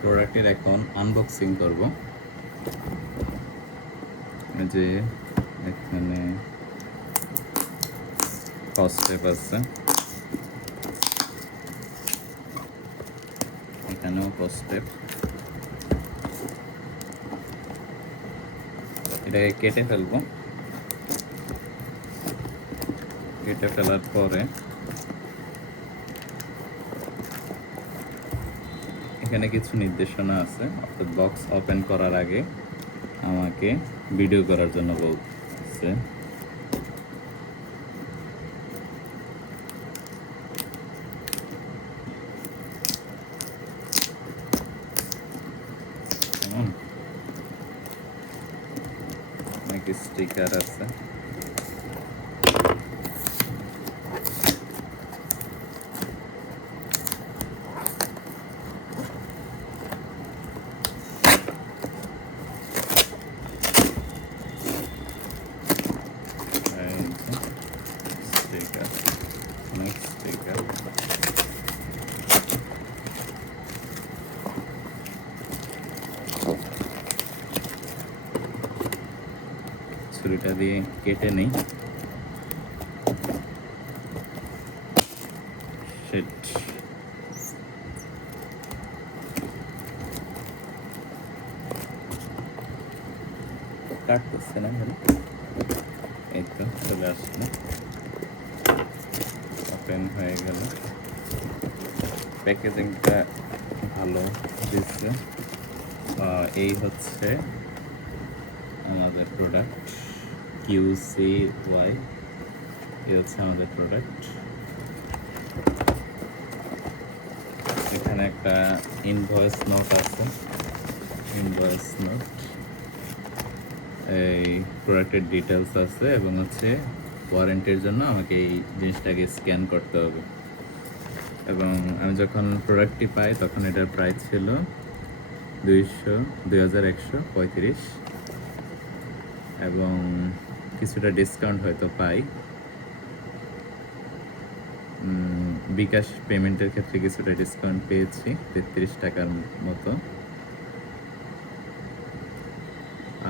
প্রোডাক্টের এখন আনবক্সিং করব। যে এখানে ফার্স্ট স্টেপ আছে, এখানেও ফার্স্ট স্টেপ। এটাকে কেটে ফেলবো। কেটে ফেলার পরে এখানে কিছু নির্দেশনা আছে, অর্থাৎ বক্স ওপেন করার আগে আমাকে ভিডিও করার জন্য বলছে। অনেক স্টিকার আছে। স্টিকার, অনেক স্টিকার। ছুরিটা দিয়ে কেটে নেই। শিট। কাটতেছে না কেন? এই তো চলে আসলো, ওপেন হয়ে গেল। প্যাকেজিংটা ভালো দিচ্ছে। এই হচ্ছে আমাদের প্রোডাক্ট QCY। এই হচ্ছে আমাদের প্রোডাক্ট। এখানে একটা ইনভয়েস নোট আছে, ইনভয়েস নোট। এই প্রোডাক্টের ডিটেলস আছে এবং হচ্ছে ওয়ারেন্টির জন্য আমাকে এই জিনিসটাকে স্ক্যান করতে হবে। এবং আমি যখন প্রোডাক্টটি পাই তখন এটার প্রাইস ছিল 2135, এবং কিছুটা ডিসকাউন্ট হয়তো পাই। বিকাশ পেমেন্টের ক্ষেত্রে কিছুটা ডিসকাউন্ট পেয়েছি, 33 টাকার মতো।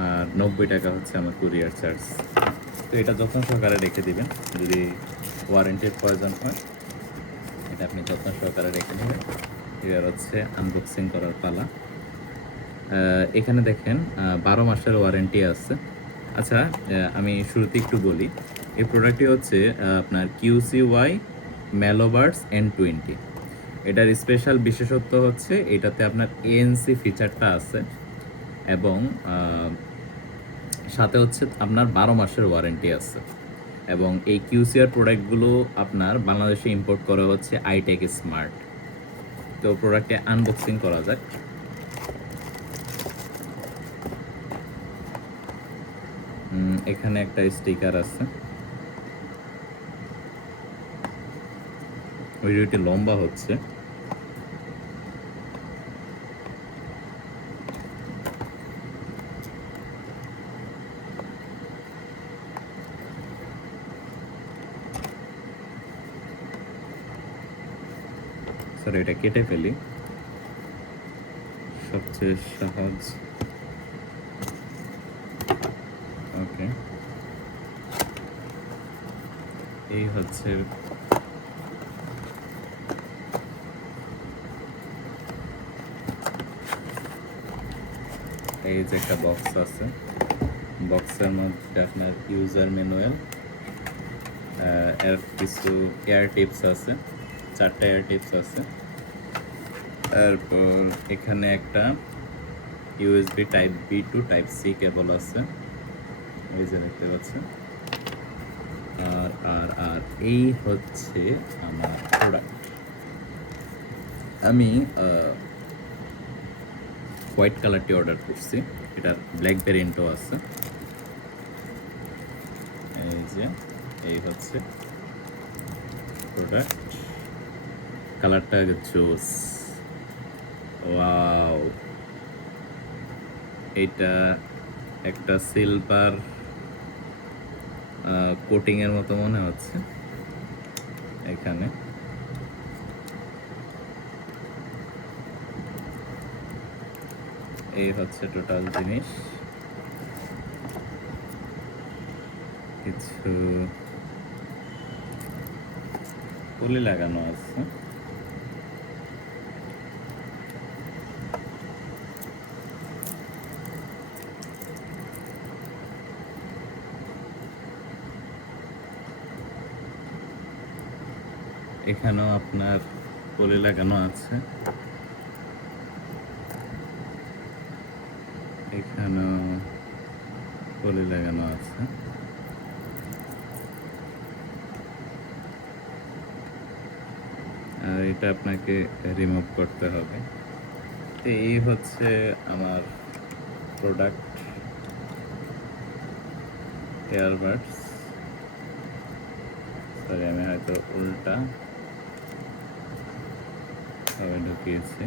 আর 90 টাকা হচ্ছে আমার কুরিয়ার চার্জ। তো এটা যত্ন সহকারে রেখে দিবেন, যদি ওয়ারেন্টির প্রয়োজন হয় এটা আপনি যত্ন সহকারে রেখে নেবেন। এবার হচ্ছে আনবক্সিং করার পালা। এখানে দেখেন 12 মাসের ওয়ারেন্টি আছে। আচ্ছা, আমি শুরুতে একটু বলি, এই প্রোডাক্টটি হচ্ছে আপনার QCY ম্যালোবার্স N20। এটার স্পেশাল বিশেষত্ব হচ্ছে এটাতে আপনার ANC ফিচারটা আছে, এবং সাথে হচ্ছে আপনার 12 মাসের ওয়ারেন্টি আছে। এবং এই QCR প্রোডাক্টগুলো আপনার বাংলাদেশে ইম্পোর্ট করা হচ্ছে আইটেক স্মার্ট। তো প্রোডাক্টে আনবক্সিং করা যাক। এখানে একটা স্টিকার আছে। ভিডিওটি লম্বা হচ্ছে, স্যার এটা কেটে ফেলি, সবচেয়ে সহজ। ওকে, এই হচ্ছে এই যে একটা বক্স আছে, বক্সের মধ্যে আপনার ইউজার ম্যানুয়াল, এর কিছু এয়ার টিপস আছে, 4টা এয়ার টিপস আছে। তারপর এখানে একটা USB type B to type C cable আছে, এই যে দেখতে পাচ্ছেন। আর আর আর এই হচ্ছে আমার প্রোডাক্ট। আমি হোয়াইট কালারটি অর্ডার করছি, এটার ব্ল্যাক ভ্যারিয়েন্টও আছে। এই যে এই হচ্ছে প্রোডাক্ট, কালারটা জোস। ওয়াও, এটা একটা সিলভার কোটিং এর মতো মনে হচ্ছে। এখানে এই হচ্ছে টোটাল জিনিস। কিছু পলি লাগানো আছে। এখানেও আপনার পলি লাগানো আছে, এখানেও পলি লাগানো আছে। আর এটা আপনাকে রিমুভ করতে হবে। তো এই হচ্ছে আমার প্রোডাক্ট, এয়ারবাডস। সরি, আমি হয়তো উল্টা ভাবে ঢুকিয়েছি।